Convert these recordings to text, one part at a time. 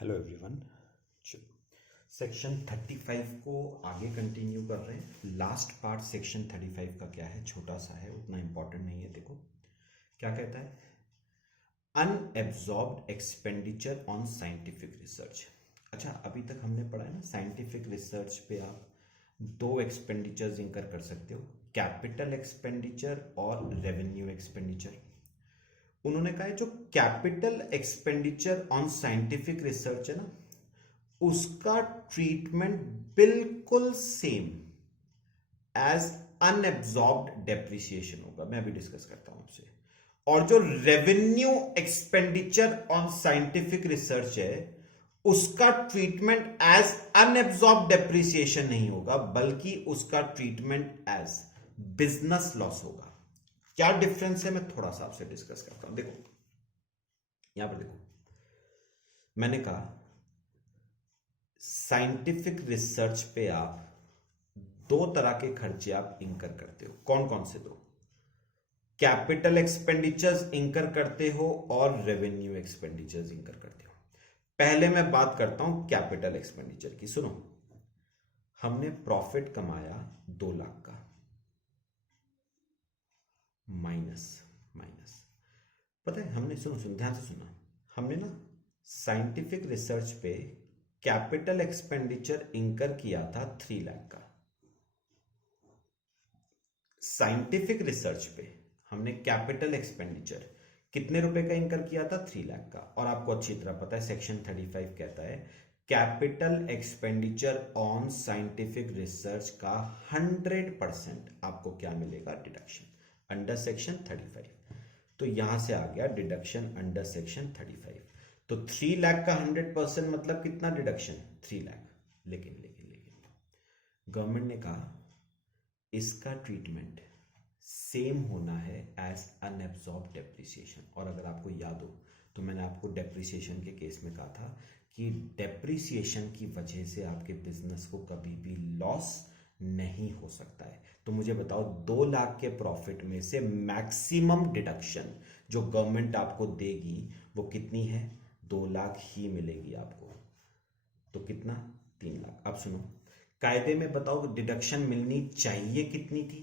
Hello everyone. Section 35 को आगे continue कर रहे हैं। लास्ट पार्ट सेक्शन 35 का क्या है, छोटा सा है, उतना इंपॉर्टेंट नहीं है। देखो क्या कहता है, unabsorbed expenditure on scientific research. अच्छा, अभी तक हमने पढ़ा है ना, साइंटिफिक रिसर्च पे आप दो एक्सपेंडिचर्स इंकर कर सकते हो, कैपिटल एक्सपेंडिचर और रेवेन्यू एक्सपेंडिचर। उन्होंने कहा है जो capital expenditure on scientific research है ना, उसका ट्रीटमेंट बिल्कुल सेम एज अनएब्जॉर्ब्ड डेप्रिसिएशन होगा। मैं अभी डिस्कस करता हूं आपसे। और जो revenue expenditure on scientific research है, उसका ट्रीटमेंट एज अनएब्जॉर्ब्ड डेप्रिसिएशन नहीं होगा, बल्कि उसका ट्रीटमेंट एज बिजनेस लॉस होगा। क्या डिफरेंस है, मैं थोड़ा सा आपसे डिस्कस करता हूं। देखो यहां पर देखो, मैंने कहा साइंटिफिक रिसर्च पे आप दो तरह के खर्चे आप इंकर करते हो। कौन कौन से दो? कैपिटल एक्सपेंडिचर्स इंकर करते हो और रेवेन्यू एक्सपेंडिचर्स इंकर करते हो। पहले मैं बात करता हूं कैपिटल एक्सपेंडिचर की। सुनो, हमने प्रॉफिट कमाया 2 लाख का, माइनस पता है हमने, सुनो ध्यान से सुना, हमने ना साइंटिफिक रिसर्च पे कैपिटल एक्सपेंडिचर इंकर किया था 3 लाख का। साइंटिफिक रिसर्च पे हमने कैपिटल एक्सपेंडिचर कितने रुपए का इंकर किया था? 3 लाख का। और आपको अच्छी तरह पता है सेक्शन 35 कहता है capital expenditure on scientific research का 100% आपको क्या मिलेगा? Deduction under section 35। तो यहां से आ गया डिडक्शन अंडर सेक्शन 35। तो 3 लाख का 100% मतलब कितना डिडक्शन? 3 लाख। लेकिन गवर्नमेंट ने कहा इसका ट्रीटमेंट सेम होना है एज अनएब्जॉर्ब्ड डेप्रिसिएशन। और अगर आपको याद हो तो मैंने आपको डेप्रिसिएशन के केस में कहा था कि डेप्रिसिएशन की वजह से आपके बिजनेस को कभी भी लॉस नहीं हो सकता है। तो मुझे बताओ 2 लाख के प्रॉफिट में से मैक्सिमम डिडक्शन जो गवर्नमेंट आपको देगी वो कितनी है? 2 लाख ही मिलेगी आपको। तो कितना? 3 लाख। अब सुनो, कायदे में बताओ डिडक्शन मिलनी चाहिए कितनी थी?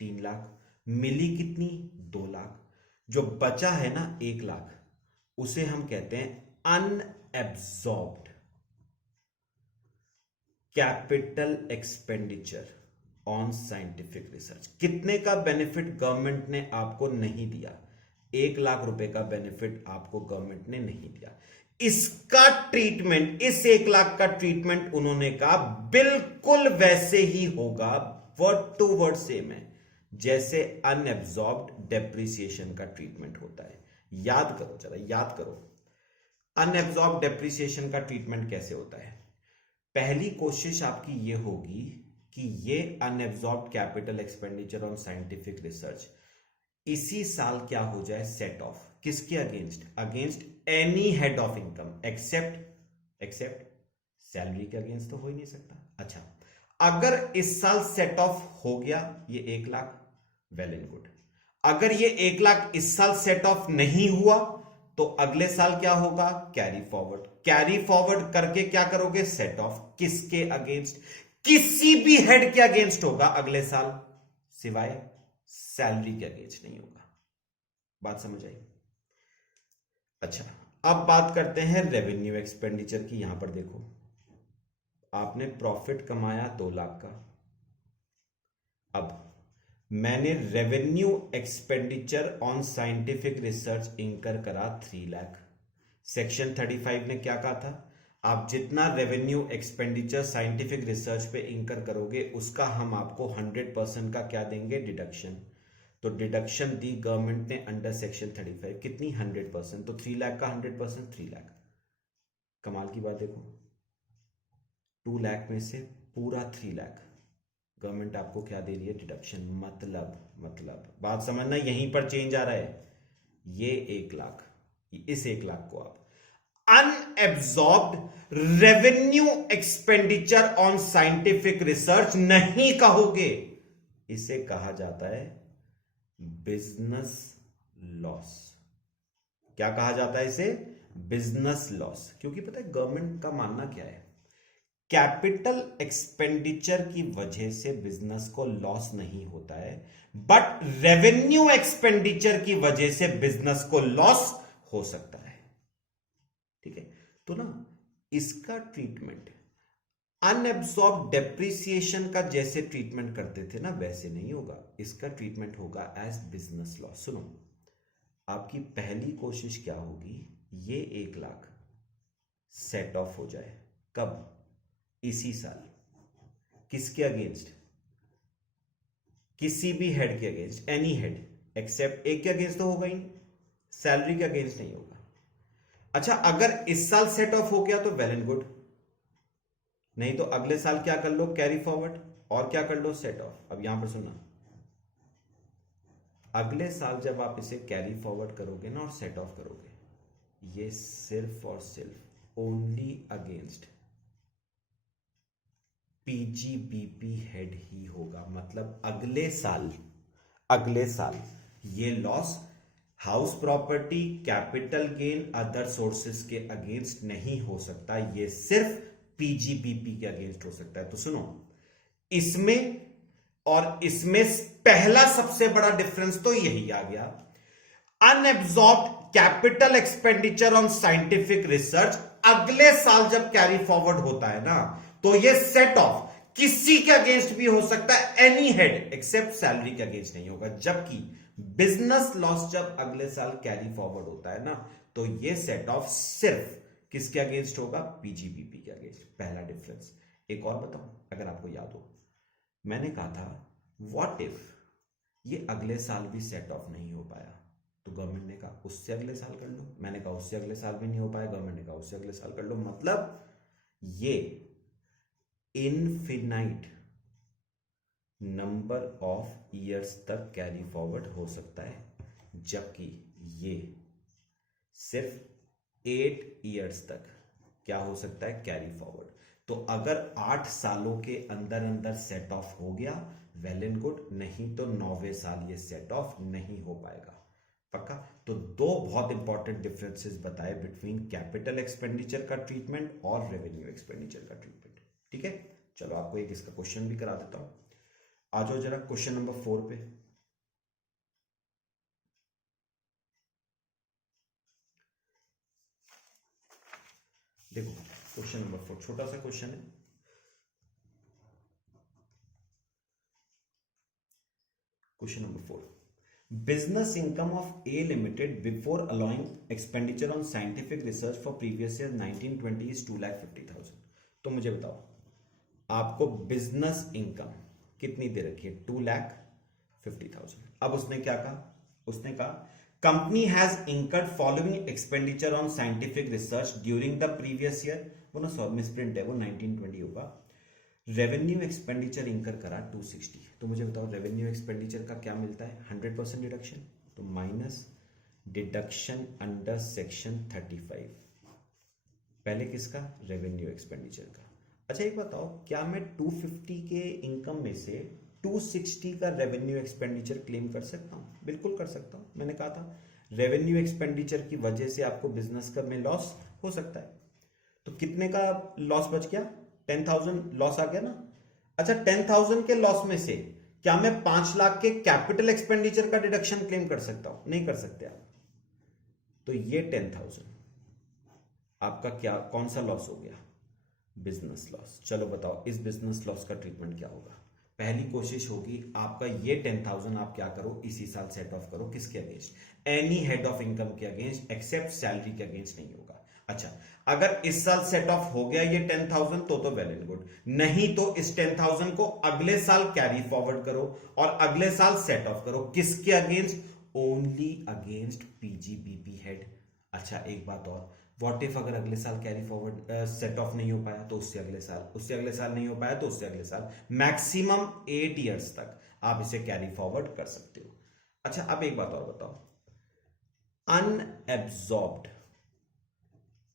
3 लाख। मिली कितनी? 2 लाख। जो बचा है ना 1 लाख, उसे हम कहते हैं unabsorbed capital expenditure on scientific research. कितने का बेनिफिट गवर्नमेंट ने आपको नहीं दिया? 1 लाख रुपए का बेनिफिट आपको गवर्नमेंट ने नहीं दिया। इसका ट्रीटमेंट, इस 1 लाख का ट्रीटमेंट उन्होंने कहा बिल्कुल वैसे ही होगा, वर्ड टू वर्ड सेम है, जैसे अनएब्जॉर्ब्ड डेप्रिसिएशन का ट्रीटमेंट होता है। याद करो, जरा याद करो, अनएब्जॉर्ब्ड डेप्रिसिएशन का ट्रीटमेंट कैसे होता है। पहली कोशिश आपकी ये होगी कि ये unabsorbed capital expenditure on scientific research इसी साल क्या हो जाए? Set off. किसके against? Against any head of income except salary के अगेंस्ट तो हो ही नहीं सकता। अच्छा, अगर इस साल सेट ऑफ हो गया ये 1 लाख, वेल एंड गुड। अगर ये 1 लाख इस साल सेट ऑफ नहीं हुआ तो अगले साल क्या होगा? Carry forward. कैरी फॉरवर्ड करके क्या करोगे? Set off. किसके अगेंस्ट? किसी भी हेड के अगेंस्ट होगा अगले साल, सिवाय सैलरी के अगेंस्ट नहीं होगा। बात समझ आई? अच्छा, अब बात करते हैं रेवेन्यू एक्सपेंडिचर की। यहां पर देखो, आपने प्रॉफिट कमाया 2 लाख का। अब मैंने revenue expenditure on scientific research इंकर करा 3 लाख। सेक्शन 35 ने क्या कहा था? आप जितना रेवेन्यू एक्सपेंडिचर साइंटिफिक रिसर्च पे इंकर करोगे उसका हम आपको 100% का क्या देंगे? डिडक्शन। तो डिडक्शन दी गवर्नमेंट ने अंडर सेक्शन 35 कितनी? 100%। तो 3 लाख का 100% 3 लाख। कमाल की बात देखो, 2 लाख में से पूरा 3 लाख गवर्नमेंट आपको क्या दे रही है? डिडक्शन। मतलब बात समझना, यहीं पर चेंज आ रहा है। ये 1 लाख, इस 1 लाख को आप unabsorbed revenue expenditure on scientific research नहीं कहोगे, इसे कहा जाता है बिजनेस लॉस। क्या कहा जाता है इसे? बिजनेस लॉस, क्योंकि पता है गवर्नमेंट का मानना क्या है, कैपिटल एक्सपेंडिचर की वजह से बिजनेस को लॉस नहीं होता है, बट रेवेन्यू एक्सपेंडिचर की वजह से बिजनेस को लॉस हो सकता है। ठीक है, तो ना इसका ट्रीटमेंट अनएब्सॉर्ब डेप्रिसिएशन का जैसे ट्रीटमेंट करते थे ना वैसे नहीं होगा, इसका ट्रीटमेंट होगा एज बिजनेस लॉस। सुनो, आपकी पहली कोशिश क्या होगी, ये 1 लाख सेट ऑफ हो जाए, कब, इसी साल, किसके अगेंस्ट, किसी भी हेड के अगेंस्ट, एनी हेड एक्सेप्ट एक के अगेंस्ट तो होगा ही नहीं, सैलरी के अगेंस्ट नहीं होगा। अच्छा, अगर इस साल सेट ऑफ हो गया तो वेल एंड गुड, नहीं तो अगले साल क्या कर लो, कैरी फॉरवर्ड, और क्या कर लो, सेट ऑफ। अब यहां पर सुनना, अगले साल जब आप इसे कैरी फॉरवर्ड करोगे ना और सेट ऑफ करोगे, ये सिर्फ और सिर्फ ओनली अगेंस्ट पीजीबीपी हेड ही होगा। मतलब अगले साल ये loss house property, capital gain, other sources के अगेंस्ट नहीं हो सकता, ये सिर्फ पीजीबीपी के अगेंस्ट हो सकता है। तो सुनो, इसमें और इसमें पहला सबसे बड़ा डिफरेंस तो यही आ गया, unabsorbed capital expenditure on scientific research अगले साल जब कैरी फॉरवर्ड होता है ना, तो ये सेट ऑफ किसी के अगेंस्ट भी हो सकता है, एनी हेड एक्सेप्ट सैलरी के अगेंस्ट नहीं होगा। जबकि बिजनेस लॉस जब अगले साल कैरी फॉरवर्ड होता है ना, तो ये सेट ऑफ सिर्फ किसके अगेंस्ट होगा, पीजीबीपी के अगेंस्ट। पहला डिफरेंस। एक और बताऊं, अगर आपको याद हो, मैंने कहा था व्हाट इफ ये अगले साल भी सेट ऑफ नहीं हो पाया, तो गवर्नमेंट ने कहा उससे अगले साल कर लो, मैंने कहा उससे अगले साल भी नहीं हो पाया, गवर्नमेंट ने कहा उससे अगले साल कर लो। मतलब ये इनफिनाइट नंबर ऑफ ईयर्स तक कैरी फॉरवर्ड हो सकता है, जबकि ये सिर्फ 8 ईयर्स तक क्या हो सकता है, कैरी फॉरवर्ड। तो अगर 8 सालों के अंदर अंदर सेट ऑफ हो गया, वेल एंड गुड, नहीं तो 9वें साल ये सेट ऑफ नहीं हो पाएगा। पक्का? तो दो बहुत इंपॉर्टेंट डिफरेंसेस बताए बिटवीन कैपिटल एक्सपेंडिचर का ट्रीटमेंट और रेवेन्यू एक्सपेंडिचर का ट्रीटमेंट। ठीक है, चलो आपको एक इसका क्वेश्चन भी करा देता हूं। आ जाओ जरा क्वेश्चन नंबर 4 पे। देखो क्वेश्चन नंबर 4 छोटा सा क्वेश्चन है। Question number 4, business income of A Limited before allowing expenditure on scientific research for previous year 1920 is 2,50,000। तो मुझे बताओ, आपको बिजनेस इनकम कितनी दे रखी है, 2,50,000। अब उसने क्या कहा, उसने कहा company has incurred following expenditure on scientific research during the previous year, वो ना मिसप्रिंट है, वो 1920 होगा। रेवेन्यू एक्सपेंडिचर इंकर करा 260। तो मुझे बताओ रेवेन्यू एक्सपेंडिचर का क्या मिलता है, 100% डिडक्शन, तो माइनस डिडक्शन अंडर सेक्शन 35, पहले किसका, रेवेन्यू एक्सपेंडिचर का। अच्छा एक बताओ, क्या मैं 250 के इनकम में से 260 का रेवेन्यू एक्सपेंडिचर क्लेम कर सकता हूं? बिल्कुल कर सकता हूं। मैंने कहा था रेवेन्यू एक्सपेंडिचर की वजह से आपको बिजनेस का में लॉस हो सकता है। तो कितने का लॉस बच गया, 10,000 लॉस आ गया ना। अच्छा 10,000 के लॉस में से क्या मैं 5 लाख के कैपिटल एक्सपेंडिचर का डिडक्शन क्लेम कर सकता हूं? नहीं कर सकते आप। तो ये 10,000 आपका क्या, कौन सा लॉस हो गया, बिजनेस लॉस। चलो बताओ इस बिजनेस लॉस का ट्रीटमेंट क्या होगा। पहली कोशिश होगी आपका ये 10,000 आप क्या करो, इसी साल सेट ऑफ करो, किसके against, any head of income के अगेंस्ट एक्सेप्ट सैलरी के अगेंस्ट नहीं होगा। अच्छा अगर इस साल सेट ऑफ हो गया ये 10,000 तो वेल एंड गुड, नहीं तो इस 10,000 को अगले साल कैरी फॉरवर्ड करो और अगले साल सेट ऑफ करो, किसके against, only against PGBP head. अच्छा एक बात और, व्हाट इफ अगर अगले साल कैरी फॉरवर्ड सेट ऑफ नहीं हो पाया तो उससे अगले साल नहीं हो पाया तो उससे अगले साल, मैक्सिमम 8 ईयर्स तक आप इसे कैरी फॉरवर्ड कर सकते हो। अच्छा अब एक बात और बताओ, unabsorbed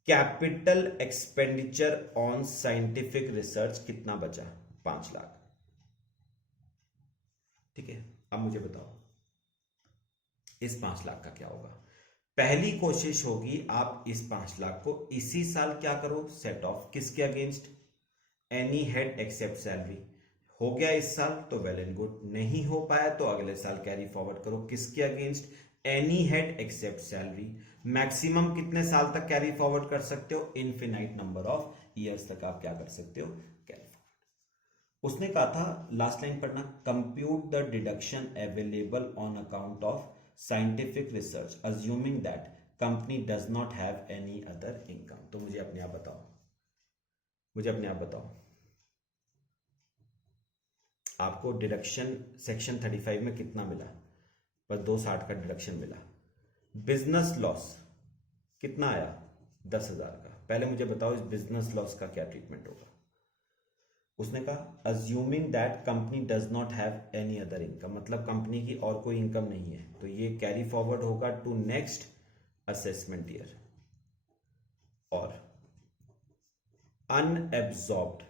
capital expenditure on scientific research कितना बचा, 5 लाख। ठीक है, अब मुझे बताओ इस 5 लाख का क्या होगा। पहली कोशिश होगी आप इस 5 लाख को इसी साल क्या करो, सेट ऑफ किसके against, any head except salary. हो गया इस साल तो वेल एंड गुड, नहीं हो पाया तो अगले साल कैरी फॉरवर्ड करो किसके against, any head except salary. Maximum कितने साल तक कैरी फॉरवर्ड कर सकते हो, इनफिनाइट नंबर ऑफ ईयर्स तक आप क्या कर सकते हो, कैरी फॉरवर्ड। उसने कहा था, लास्ट लाइन पढ़ना, compute the deduction available on account of scientific research assuming that company does not have any other income. तो मुझे अपने आप बताओ, मुझे अपने आप बताओ, आपको डिडक्शन सेक्शन 35 में कितना मिला, बस 260 का डिडक्शन मिला। बिजनेस लॉस कितना आया, 10,000 का। पहले मुझे बताओ इस बिजनेस लॉस का क्या ट्रीटमेंट होगा। उसने कहा assuming that company does not have any other income, मतलब कंपनी की और कोई इनकम नहीं है, तो ये कैरी फॉरवर्ड होगा टू नेक्स्ट असेसमेंट ईयर। और unabsorbed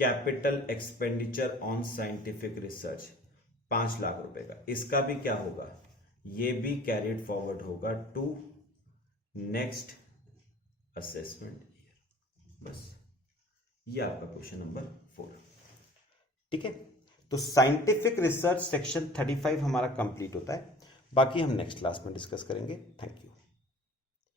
capital expenditure on scientific research 5 lakh रुपए का, इसका भी क्या होगा, ये भी कैरिड फॉरवर्ड होगा टू नेक्स्ट असेसमेंट ईयर। बस ये आपका क्वेश्चन नंबर 4। ठीक है, तो साइंटिफिक रिसर्च सेक्शन 35 हमारा कंप्लीट होता है, बाकी हम नेक्स्ट क्लास में डिस्कस करेंगे। Thank you.